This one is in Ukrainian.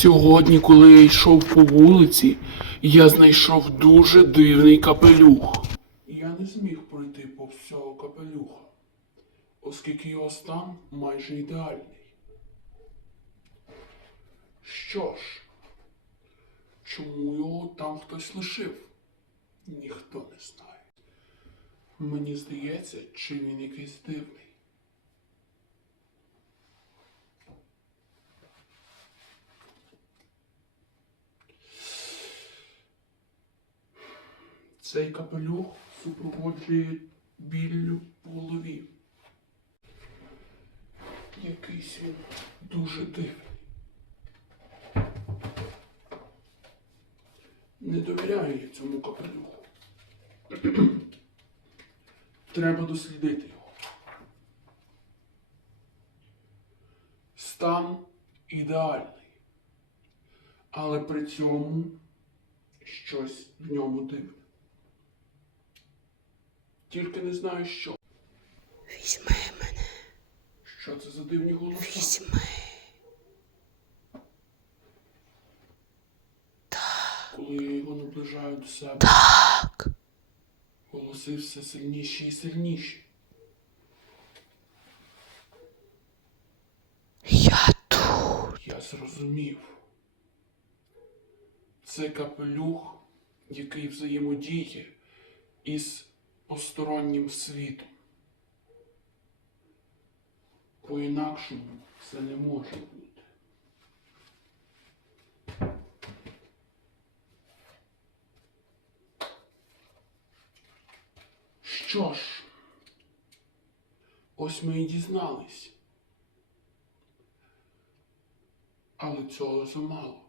Сьогодні, коли я йшов по вулиці, я знайшов дуже дивний капелюх. Я не зміг пройти повз цього капелюха, оскільки його стан майже ідеальний. Що ж, чому його там хтось лишив? Ніхто не знає. Мені здається, чи він якийсь дивний. Цей капелюх супроводжує біллю в голові. Якийсь він дуже дивний. Не довіряю я цьому капелюху. Треба дослідити його. Стан ідеальний, але при цьому щось в ньому дивне. Тільки не знаю що. Візьми мене, Що це за дивні голоси? візьми. Коли я його наближаю до себе, Так, голоси все сильніші і сильніші. я тут. Я зрозумів. Це капелюх, який взаємодіє із постороннім світом. По-інакшому це не може бути. Що ж, ось ми і дізнались. Але цього замало.